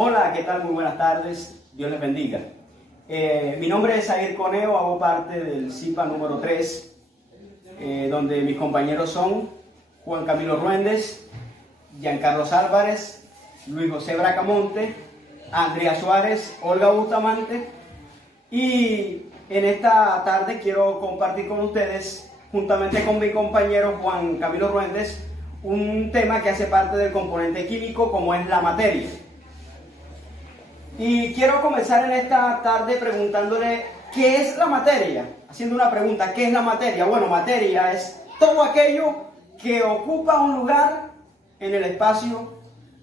Hola, ¿qué tal? Muy buenas tardes. Dios les bendiga. Mi nombre es Air Coneo, hago parte del CIPA número 3, donde mis compañeros son Juan Camilo Ruéndez, Giancarlos Álvarez, Luis José Bracamonte, Andrea Suárez, Olga Bustamante. Y en esta tarde quiero compartir con ustedes, juntamente con mi compañero Juan Camilo Ruéndez, un tema que hace parte del componente químico, como es la materia. Y quiero comenzar en esta tarde preguntándole ¿qué es la materia? Haciendo una pregunta, ¿qué es la materia? Bueno, materia es todo aquello que ocupa un lugar en el espacio,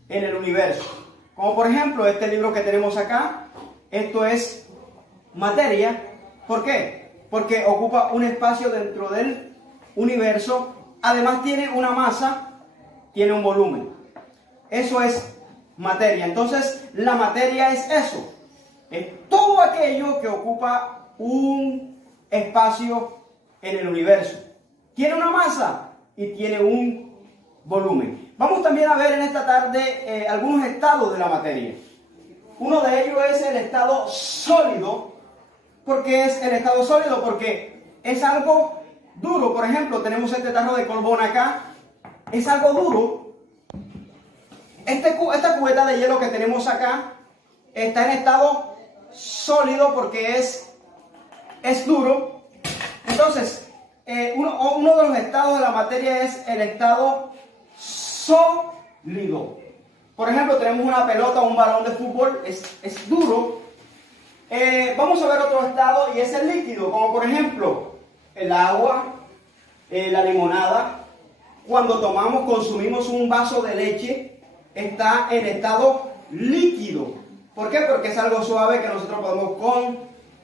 en el universo. Como por ejemplo este libro que tenemos acá, esto es materia. ¿Por qué? Porque ocupa un espacio dentro del universo, además tiene una masa, tiene un volumen. Eso es materia. Entonces, la materia es eso. Es todo aquello que ocupa un espacio en el universo. Tiene una masa y tiene un volumen. Vamos también a ver en esta tarde algunos estados de la materia. Uno de ellos es el estado sólido. ¿Por qué es el estado sólido? Porque es algo duro. Por ejemplo, tenemos este tarro de Colbón acá. Es algo duro. Esta cubeta de hielo que tenemos acá está en estado sólido porque es duro. Entonces, uno de los estados de la materia es el estado sólido. Por ejemplo, tenemos una pelota o un balón de fútbol, es duro. Vamos a ver otro estado y es el líquido, como por ejemplo el agua, la limonada. Cuando consumimos un vaso de leche, está en estado líquido. ¿Por qué? Porque es algo suave que nosotros podemos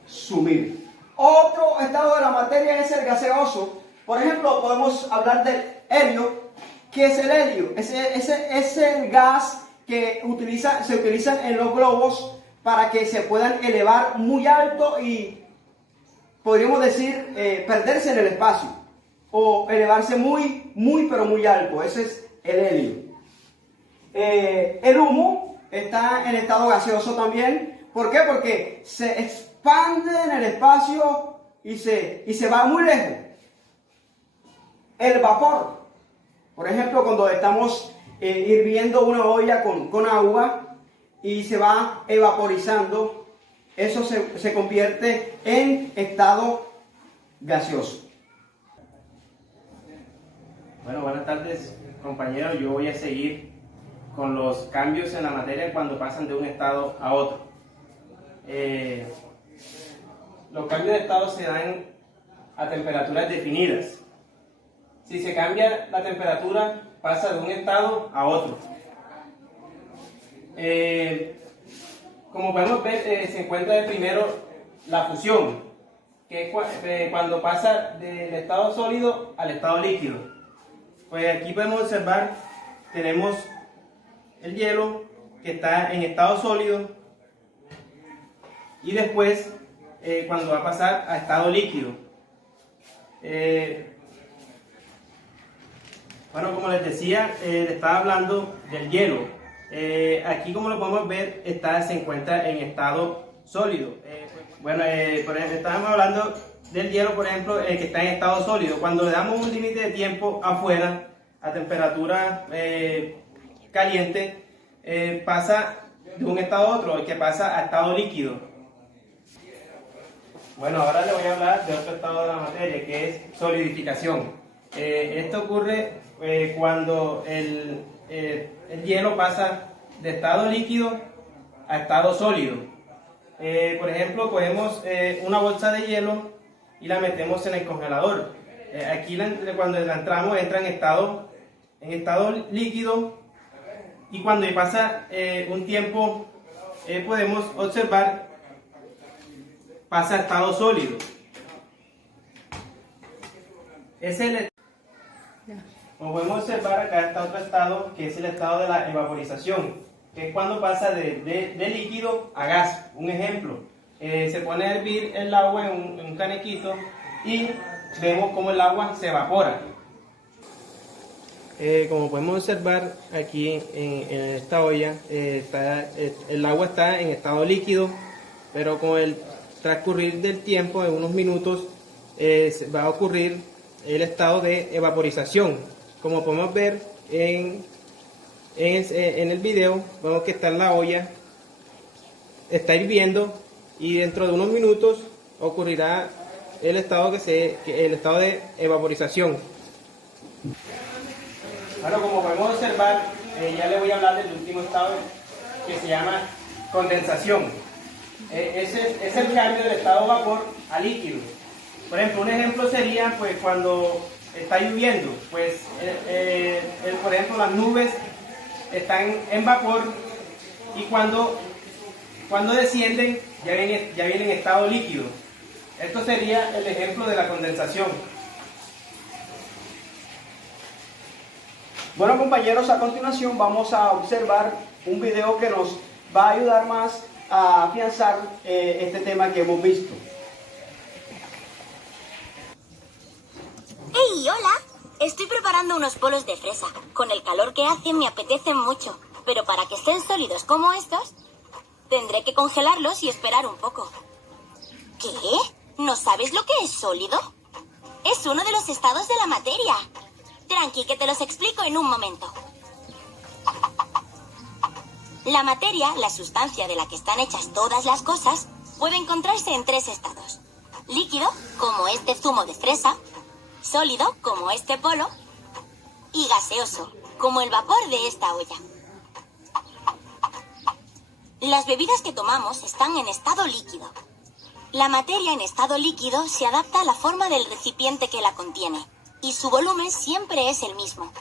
consumir. Otro estado de la materia es el gaseoso. Por ejemplo, podemos hablar del helio. ¿Qué es el helio? Es el gas que se utiliza en los globos para que se puedan elevar muy alto y, podríamos decir, perderse en el espacio. O elevarse pero muy alto. Ese es el helio. El humo está en estado gaseoso también. ¿Por qué? Porque se expande en el espacio y se va muy lejos. El vapor, por ejemplo, cuando estamos hirviendo una olla con agua y se va evaporizando, eso se convierte en estado gaseoso. Bueno, buenas tardes, compañeros. Yo voy a seguir con los cambios en la materia cuando pasan de un estado a otro. Los cambios de estado se dan a temperaturas definidas. Si se cambia la temperatura, pasa de un estado a otro. Como podemos ver, se encuentra de primero la fusión, que es cuando pasa del estado sólido al estado líquido. Pues aquí podemos observar, tenemos el hielo que está en estado sólido y después cuando va a pasar a estado líquido. Bueno, como les decía, le estaba hablando del hielo. Aquí, como lo podemos ver, se encuentra en estado sólido. Por ejemplo, estábamos hablando del hielo, por ejemplo, que está en estado sólido. Cuando le damos un límite de tiempo afuera, a temperatura caliente, pasa de un estado a otro, que pasa a estado líquido. Bueno, ahora le voy a hablar de otro estado de la materia, que es solidificación. Esto ocurre cuando el hielo pasa de estado líquido a estado sólido. Por ejemplo, cogemos una bolsa de hielo y la metemos en el congelador. Aquí cuando la entramos entra en estado líquido, y cuando pasa un tiempo podemos observar pasa a estado sólido. Como podemos observar, acá está otro estado, que es el estado de la evaporización, que es cuando pasa de líquido a gas. Un ejemplo, se pone a hervir el agua en un canequito y vemos cómo el agua se evapora. Como podemos observar aquí en esta olla, el agua está en estado líquido, pero con el transcurrir del tiempo, en unos minutos, va a ocurrir el estado de evaporización. Como podemos ver en el video, vemos que está en la olla, está hirviendo y dentro de unos minutos ocurrirá el estado de evaporización. Bueno, como podemos observar, ya le voy a hablar del último estado que se llama condensación. Es el cambio del estado de vapor a líquido. Por ejemplo, un ejemplo sería pues cuando está lloviendo, pues por ejemplo las nubes están en vapor y cuando descienden ya vienen en estado líquido. Esto sería el ejemplo de la condensación. Bueno, compañeros, a continuación vamos a observar un video que nos va a ayudar más a afianzar este tema que hemos visto. ¡Hey, hola! Estoy preparando unos polos de fresa. Con el calor que hace me apetecen mucho, pero para que estén sólidos como estos, tendré que congelarlos y esperar un poco. ¿Qué? ¿No sabes lo que es sólido? Es uno de los estados de la materia. Tranqui, que te los explico en un momento. La materia, la sustancia de la que están hechas todas las cosas, puede encontrarse en 3 estados. Líquido, como este zumo de fresa, sólido, como este polo, y gaseoso, como el vapor de esta olla. Las bebidas que tomamos están en estado líquido. La materia en estado líquido se adapta a la forma del recipiente que la contiene, y su volumen siempre es el mismo.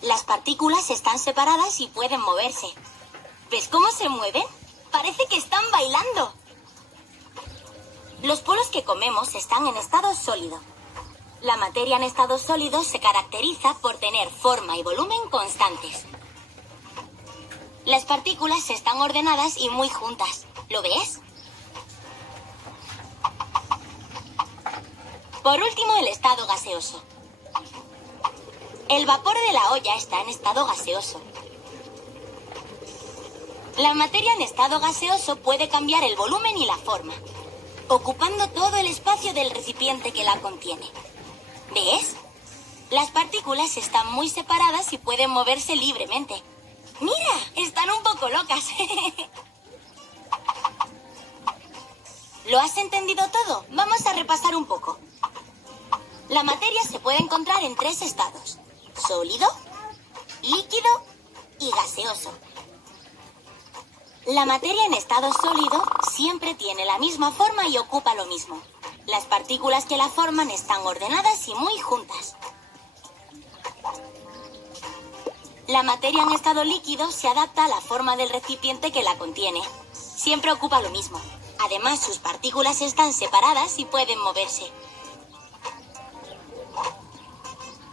Las partículas están separadas y pueden moverse. ¿Ves cómo se mueven? Parece que están bailando. Los polos que comemos están en estado sólido. La materia en estado sólido se caracteriza por tener forma y volumen constantes. Las partículas están ordenadas y muy juntas. ¿Lo ves? Por último, el estado gaseoso. El vapor de la olla está en estado gaseoso. La materia en estado gaseoso puede cambiar el volumen y la forma, ocupando todo el espacio del recipiente que la contiene. ¿Ves? Las partículas están muy separadas y pueden moverse libremente. ¡Mira! Están un poco locas. ¿Lo has entendido todo? Vamos a repasar un poco. La materia se puede encontrar en 3 estados: sólido, líquido y gaseoso. La materia en estado sólido siempre tiene la misma forma y ocupa lo mismo. Las partículas que la forman están ordenadas y muy juntas. La materia en estado líquido se adapta a la forma del recipiente que la contiene. Siempre ocupa lo mismo. Además, sus partículas están separadas y pueden moverse.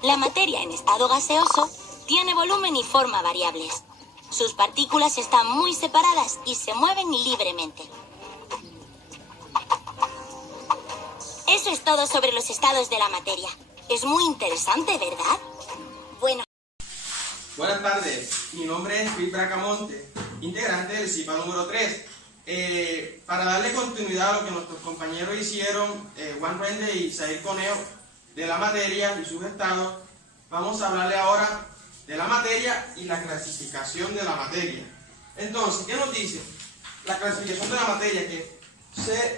La materia en estado gaseoso tiene volumen y forma variables. Sus partículas están muy separadas y se mueven libremente. Eso es todo sobre los estados de la materia. Es muy interesante, ¿verdad? Bueno. Buenas tardes, mi nombre es Luis Bracamonte, integrante del CIPA número 3. Para darle continuidad a lo que nuestros compañeros hicieron, Juan Rende y Zair Coneo, de la materia y sus estados, vamos a hablarle ahora de la materia y la clasificación de la materia. Entonces, ¿qué nos dice? La clasificación de la materia, que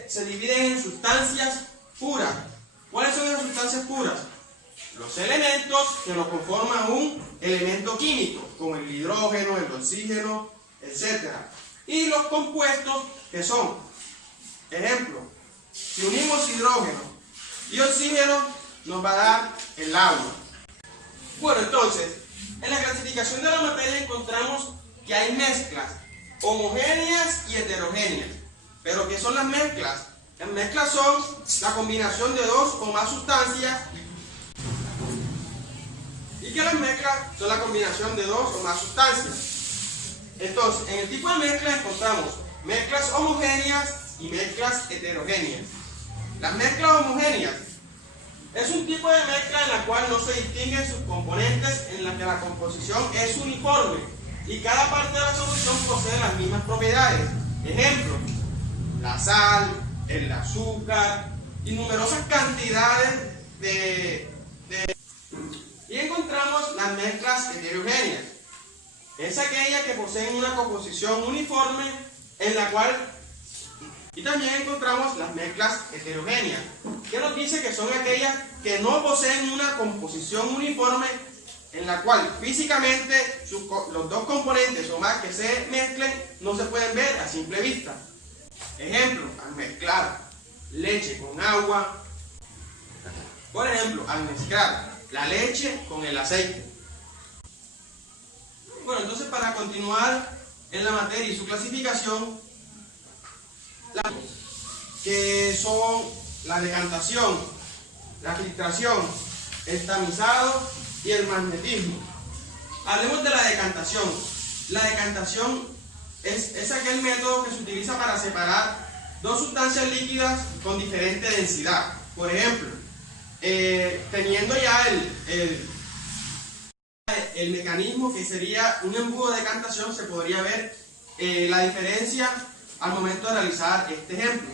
se divide en sustancias puras. ¿Cuáles son esas sustancias puras? Los elementos que lo conforman un elemento químico, como el hidrógeno, el oxígeno, etc. Y los compuestos que son, ejemplo, si unimos hidrógeno y oxígeno, nos va a dar el agua. Bueno, entonces, en la clasificación de la materia encontramos que hay mezclas homogéneas y heterogéneas. ¿Pero qué son las mezclas? Las mezclas son la combinación de 2 o más sustancias. Y que las mezclas son la combinación de 2 o más sustancias. Entonces, en el tipo de mezclas encontramos mezclas homogéneas y mezclas heterogéneas. Las mezclas homogéneas es un tipo de mezcla en la cual cual no se distinguen sus componentes, en la que la composición es uniforme y cada parte de la solución posee las mismas propiedades. Ejemplo, la sal, el azúcar y numerosas cantidades y encontramos las mezclas heterogéneas. Es aquella que poseen una composición uniforme en la cual... Y también encontramos las mezclas heterogéneas, que nos dice que son aquellas que no poseen una composición uniforme en la cual físicamente los dos componentes o más que se mezclen no se pueden ver a simple vista. Ejemplo, al mezclar leche con agua. Por ejemplo, al mezclar la leche con el aceite. Bueno, entonces para continuar en la materia y su clasificación, que son la decantación, la filtración, el tamizado y el magnetismo. Hablemos de la decantación. La decantación es aquel método que se utiliza para separar dos sustancias líquidas con diferente densidad. Por ejemplo, teniendo ya el mecanismo que sería un embudo de decantación, se podría ver la diferencia al momento de realizar este ejemplo.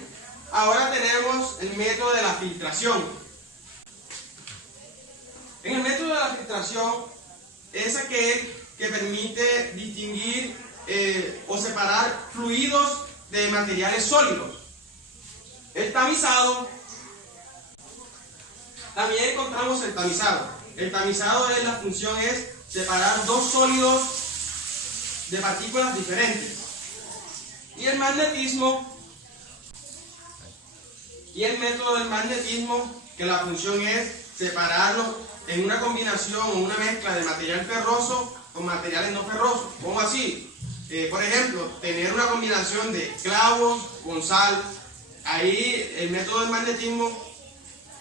Ahora tenemos el método de la filtración. En el método de la filtración es aquel que permite distinguir o separar fluidos de materiales sólidos. El tamizado, también encontramos el tamizado. El tamizado la función es separar dos sólidos de partículas diferentes. Y el magnetismo, y el método del magnetismo, que la función es separarlo en una combinación o una mezcla de material ferroso con materiales no ferrosos. ¿Cómo así? Por ejemplo, tener una combinación de clavos con sal. Ahí el método del magnetismo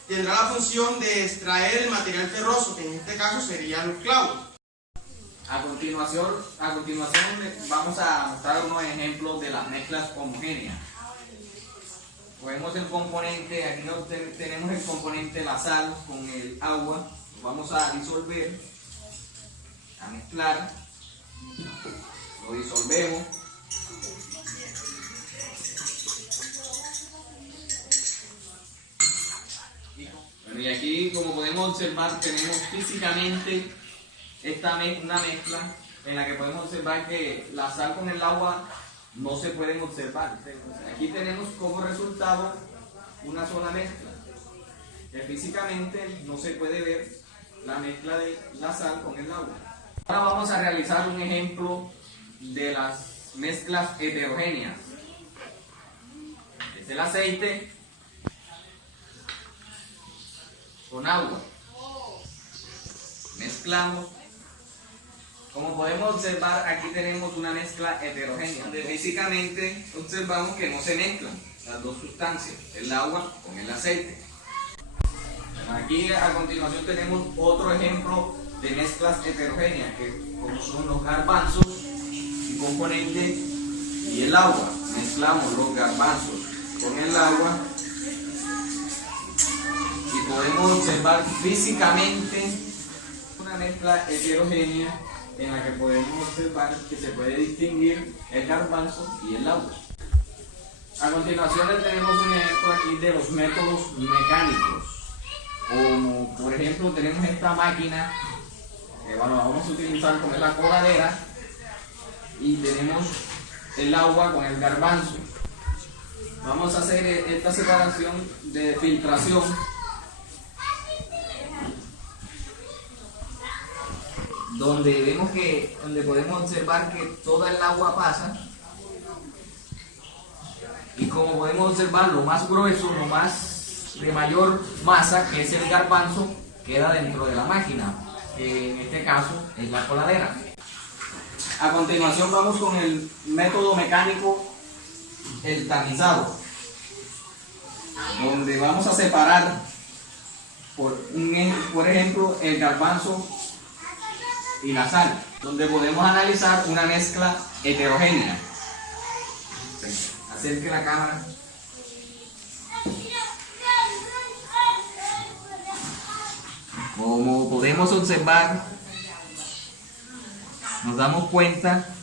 tendrá la función de extraer el material ferroso, que en este caso serían los clavos. A continuación vamos a mostrar unos ejemplos de las mezclas homogéneas. Cogemos el componente, aquí tenemos el componente la sal con el agua, lo vamos a disolver, a mezclar, lo disolvemos. Bueno, y aquí, como podemos observar, tenemos físicamente una mezcla en la que podemos observar que la sal con el agua no se pueden observar. Aquí tenemos como resultado una sola mezcla, que físicamente no se puede ver la mezcla de la sal con el agua. Ahora vamos a realizar un ejemplo de las mezclas heterogéneas. Es el aceite con agua. Mezclamos. Como podemos observar, aquí tenemos una mezcla heterogénea, donde físicamente observamos que no se mezclan las dos sustancias, el agua con el aceite. Aquí a continuación tenemos otro ejemplo de mezclas heterogéneas, que como son los garbanzos y componente y el agua. Mezclamos los garbanzos con el agua y podemos observar físicamente una mezcla heterogénea en la que podemos observar que se puede distinguir el garbanzo y el agua. A continuación tenemos un ejemplo aquí de los métodos mecánicos. Como por ejemplo tenemos esta máquina que vamos a utilizar con la coladera y tenemos el agua con el garbanzo. Vamos a hacer esta separación de filtración. Donde podemos observar que toda el agua pasa, y como podemos observar, lo más grueso, lo más de mayor masa, que es el garbanzo, queda dentro de la máquina, que en este caso es la coladera. A continuación vamos con el método mecánico, el tamizado, donde vamos a separar por ejemplo el garbanzo y la sal, donde podemos analizar una mezcla heterogénea. Acerque la cámara. Como podemos observar, nos damos cuenta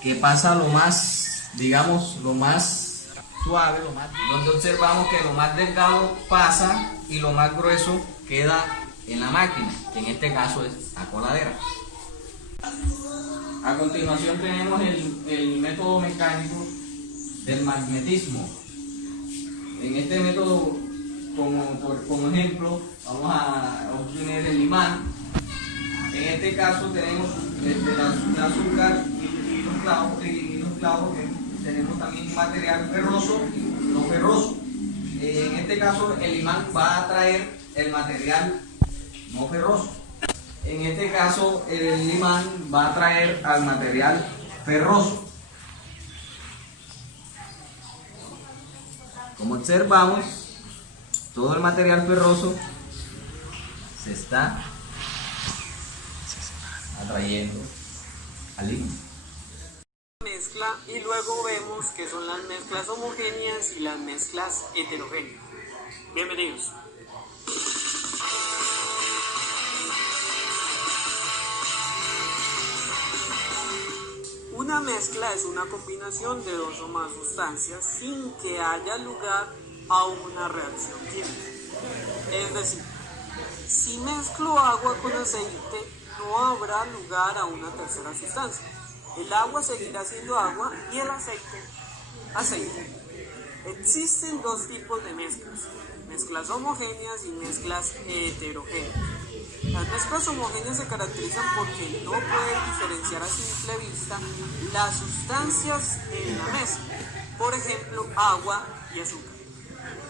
que pasa lo más, digamos, lo más suave, donde observamos que lo más delgado pasa y lo más grueso queda en la máquina, que en este caso es la coladera. A continuación tenemos el método mecánico del magnetismo. En este método, como ejemplo, vamos a obtener el imán. En este caso tenemos el azúcar y los clavos, que tenemos también un material ferroso y no ferroso. En este caso el imán va a atraer el material no ferroso. En este caso el imán va a atraer al material ferroso. Como observamos, todo el material ferroso se está atrayendo al imán. Mezcla, y luego vemos que son las mezclas homogéneas y las mezclas heterogéneas. Bienvenidos. Una mezcla es una combinación de dos o más sustancias sin que haya lugar a una reacción química. Es decir, si mezclo agua con aceite, no habrá lugar a una tercera sustancia. El agua seguirá siendo agua y el aceite, aceite. Existen dos tipos de mezclas: mezclas homogéneas y mezclas heterogéneas. Las mezclas homogéneas se caracterizan porque no pueden diferenciar a simple vista las sustancias en la mezcla, por ejemplo, agua y azúcar.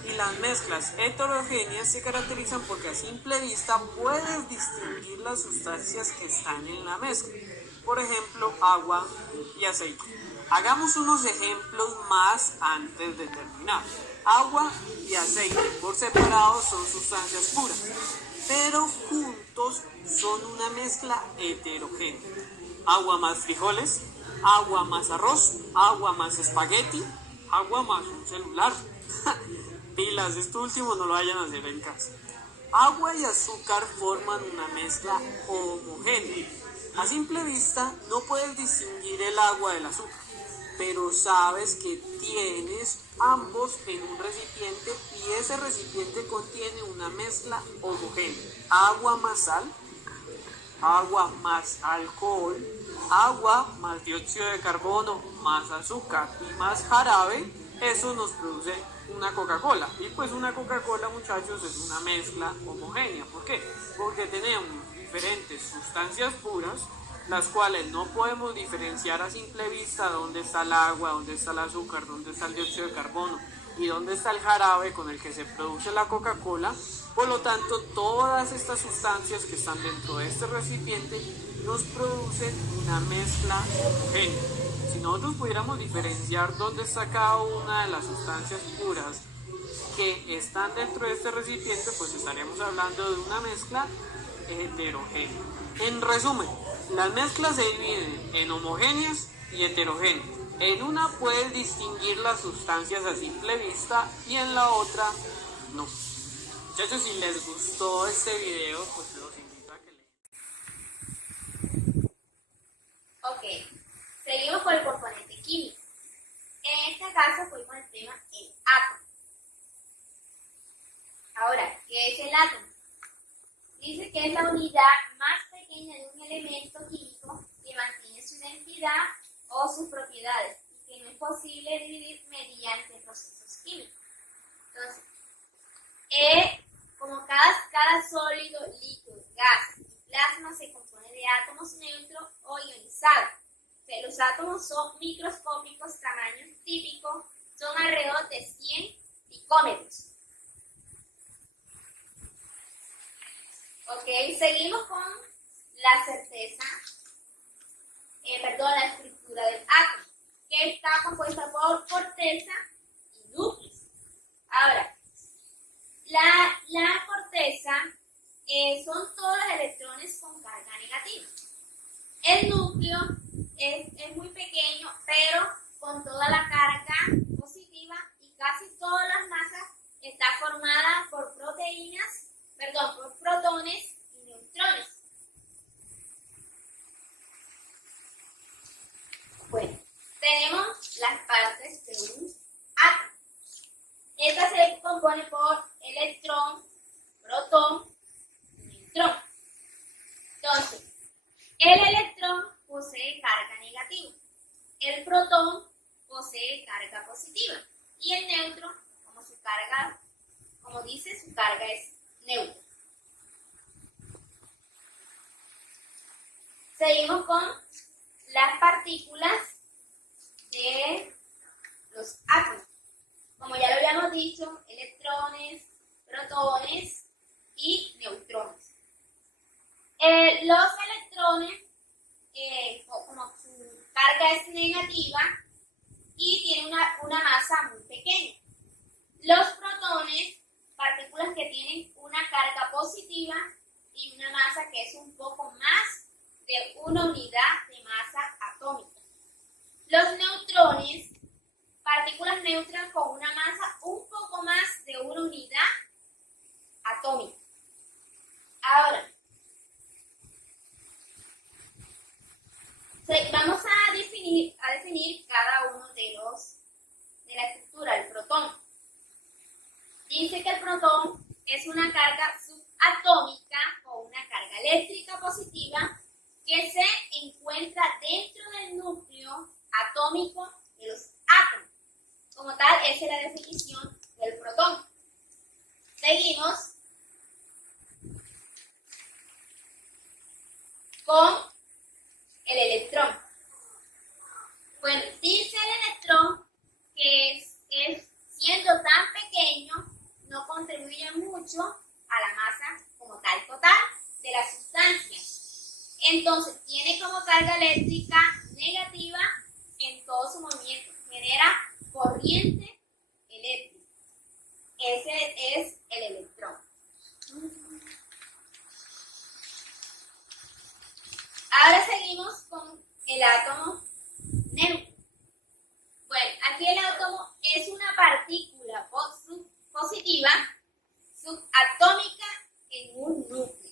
Y las mezclas heterogéneas se caracterizan porque a simple vista puedes distinguir las sustancias que están en la mezcla, por ejemplo, agua y aceite. Hagamos unos ejemplos más antes de terminar. Agua y aceite por separado son sustancias puras, pero juntos son una mezcla heterogénea. Agua más frijoles, agua más arroz, agua más espagueti, agua más un celular. Pilas, esto último no lo vayan a hacer en casa. Agua y azúcar forman una mezcla homogénea. A simple vista no puedes distinguir el agua del azúcar, pero sabes que tienes ambos en un recipiente y ese recipiente contiene una mezcla homogénea. Agua más sal, agua más alcohol, agua más dióxido de carbono, más azúcar y más jarabe, eso nos produce una Coca-Cola. Y pues una Coca-Cola, muchachos, es una mezcla homogénea. ¿Por qué? Porque tenemos diferentes sustancias puras, las cuales no podemos diferenciar a simple vista dónde está el agua, dónde está el azúcar, dónde está el dióxido de carbono y dónde está el jarabe con el que se produce la Coca-Cola. Por lo tanto, todas estas sustancias que están dentro de este recipiente nos producen una mezcla homogénea. Si nosotros pudiéramos diferenciar dónde está cada una de las sustancias puras que están dentro de este recipiente, pues estaríamos hablando de una mezcla heterogénea. En resumen, las mezclas se dividen en homogéneas y heterogéneas. En una puedes distinguir las sustancias a simple vista y en la otra no. Muchachos, si les gustó este video, pues los invito a que lean. Ok, seguimos con el componente químico. En este caso fue con el tema el átomo. Ahora, ¿qué es el átomo? Dice que es la unidad más pequeña de un elemento químico que mantiene su identidad o sus propiedades y que no es posible dividir mediante procesos químicos. Entonces, como cada sólido, líquido, gas y plasma se compone de átomos neutros o ionizados. O sea, los átomos son microscópicos, tamaño típico, son alrededor de 100 picómetros. Ok, seguimos con la certeza, la estructura del átomo, que está compuesta por corteza y núcleo. Ahora, la corteza son todos los electrones con carga negativa. El núcleo es muy pequeño, pero con toda la carga positiva, y casi todas las masas está formada por protones El electrón posee carga negativa. El protón posee carga positiva. Y el neutrón, como dice, su carga es neutra. Seguimos con las partículas de los átomos. Como ya lo habíamos dicho, electrones, protones y neutrones. Los electrones, como su carga es negativa y tienen una masa muy pequeña. Los protones, partículas que tienen una carga positiva y una masa que es un poco más de una unidad de masa atómica. Los neutrones, partículas neutras con una masa un poco más de una unidad atómica. Ahora, vamos a definir cada uno de la estructura, el protón. Dice que el protón es una carga subatómica o una carga eléctrica positiva que se encuentra dentro del núcleo atómico de los átomos. Como tal, esa es la definición del protón. Seguimos con el electrón. Bueno, dice el electrón que siendo tan pequeño, no contribuye mucho a la masa como tal total de las sustancias. Entonces, tiene como carga eléctrica negativa en todo su movimiento. Genera corriente eléctrica. Ese es el electrón. Ahora seguimos con el átomo neutro. Bueno, aquí el átomo es una partícula positiva subatómica en un núcleo.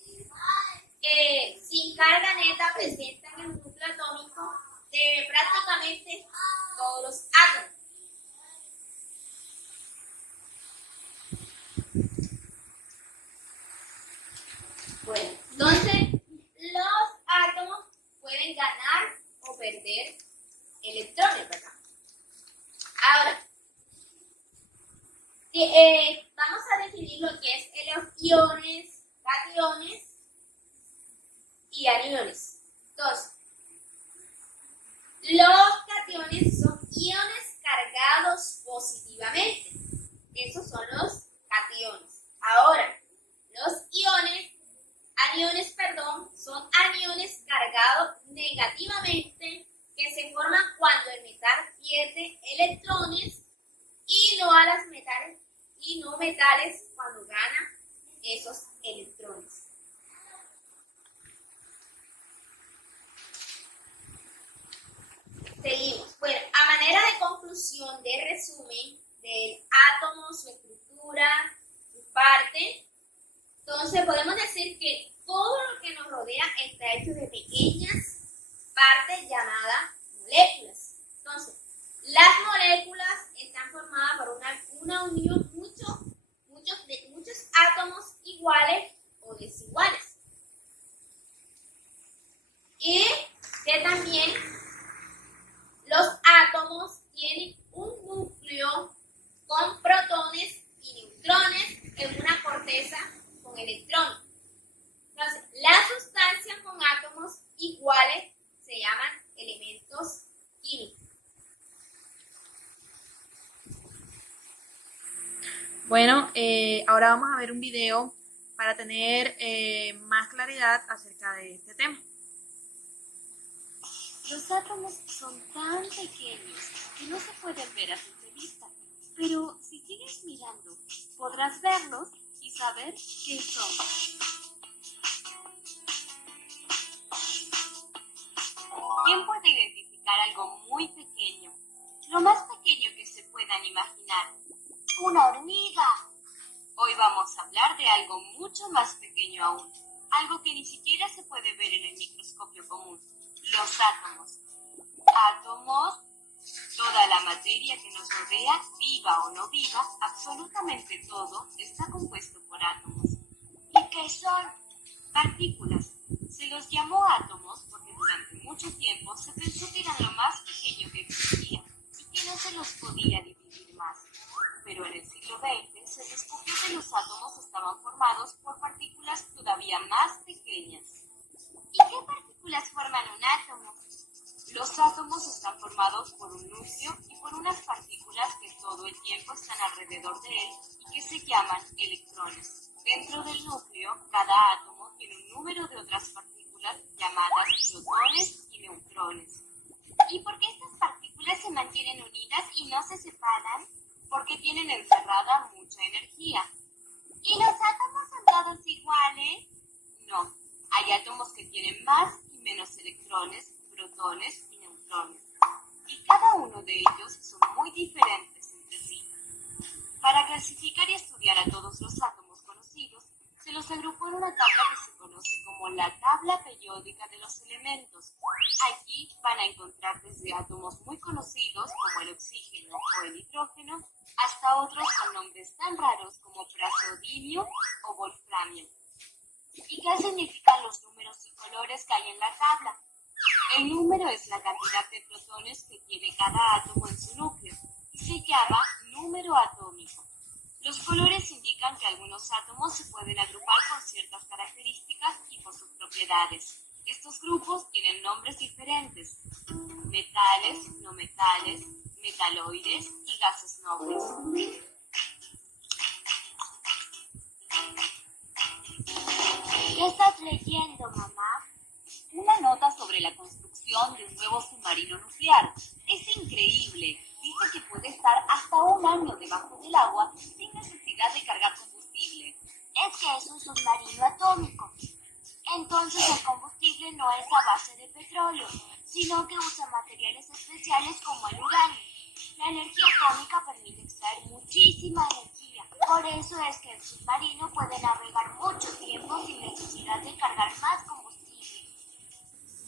Sin carga neta presentan el núcleo atómico de prácticamente todos los átomos. Bueno, entonces los átomos pueden ganar o perder electrones, ¿verdad? Ahora, vamos a definir lo que es los iones, cationes y aniones. Entonces, los cationes son iones cargados positivamente. Esos son los cationes. Ahora, los aniones, son aniones cargados negativamente que se forman cuando el metal pierde electrones y no metales cuando gana esos electrones. Seguimos. Bueno, a manera de conclusión, de resumen del átomo, su estructura, su parte, entonces podemos decir que todo lo que nos rodea está hecho de pequeñas partes llamadas moléculas. Entonces, las moléculas están formadas por una unión de muchos átomos iguales o desiguales. Y que también los átomos tienen un núcleo con protones y neutrones en una corteza con electrones. Entonces, las sustancias con átomos iguales se llaman elementos químicos. Bueno, ahora vamos a ver un video para tener más claridad acerca de este tema. Los átomos son tan pequeños que no se pueden ver a simple vista, pero si sigues mirando, podrás verlos y saber qué son. ¿Quién puede identificar algo muy pequeño? Lo más pequeño que se puedan imaginar. ¡Una hormiga! Hoy vamos a hablar de algo mucho más pequeño aún, algo que ni siquiera se puede ver en el microscopio común. Los átomos. Átomos, toda la materia que nos rodea, viva o no viva, absolutamente todo está compuesto por átomos. ¿Y qué son? Partículas. Se los llamó átomos porque mucho tiempo se pensó que eran lo más pequeño que existía y que no se los podía dividir más. Pero en el siglo XX se descubrió que los átomos estaban formados por partículas todavía más pequeñas. ¿Y qué partículas forman un átomo? Los átomos están formados por un núcleo y por unas partículas que todo el tiempo están alrededor de él y que se llaman electrones. Dentro del núcleo, cada átomo tiene un número de otras partículas llamadas protones y neutrones. ¿Y por qué estas partículas se mantienen unidas y no se separan? Porque tienen encerrada mucha energía. ¿Y los átomos son todos iguales? No, hay átomos que tienen más y menos electrones, protones y neutrones. Y cada uno de ellos son muy diferentes entre sí. Para clasificar y estudiar a todos los átomos conocidos, se los agrupó en una tabla que se conoce como la tabla periódica de los elementos. Aquí van a encontrar desde átomos muy conocidos como el oxígeno o el hidrógeno, hasta otros con nombres tan raros como praseodimio o wolframio. ¿Y qué significan los números y colores que hay en la tabla? El número es la cantidad de protones que tiene cada átomo en su núcleo y se llama número atómico. Los colores indican que algunos átomos se pueden agrupar por ciertas características y por sus propiedades. Estos grupos tienen nombres diferentes: metales, no metales, metaloides y gases nobles. ¿Qué estás leyendo, mamá? Una nota sobre la construcción de un nuevo submarino nuclear. Es increíble. Dice que puede estar hasta un año debajo del agua sin necesidad de cargar combustible. Es que es un submarino atómico. Entonces el combustible no es a base de petróleo, sino que usa materiales especiales como el uranio. La energía atómica permite extraer muchísima energía. Por eso es que el submarino puede navegar mucho tiempo sin necesidad de cargar más combustible.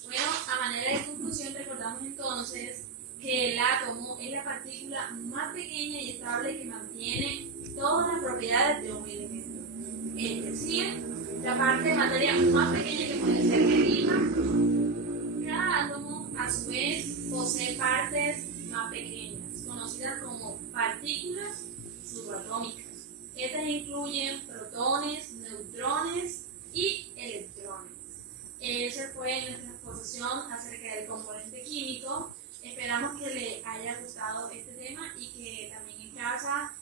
Bueno, a manera de conclusión recordamos entonces que el átomo es la partícula más pequeña y estable que mantiene todas las propiedades de un elemento. Es decir, la parte de materia más pequeña que puede ser medida. Cada átomo a su vez posee partes más pequeñas, conocidas como partículas subatómicas. Estas incluyen protones, neutrones y electrones. Esa fue nuestra exposición acerca del componente químico. Esperamos que les haya gustado este tema y que también en casa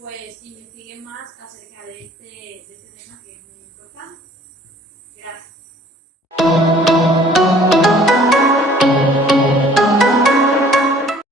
pues investiguen más acerca de este tema que es muy importante. Gracias.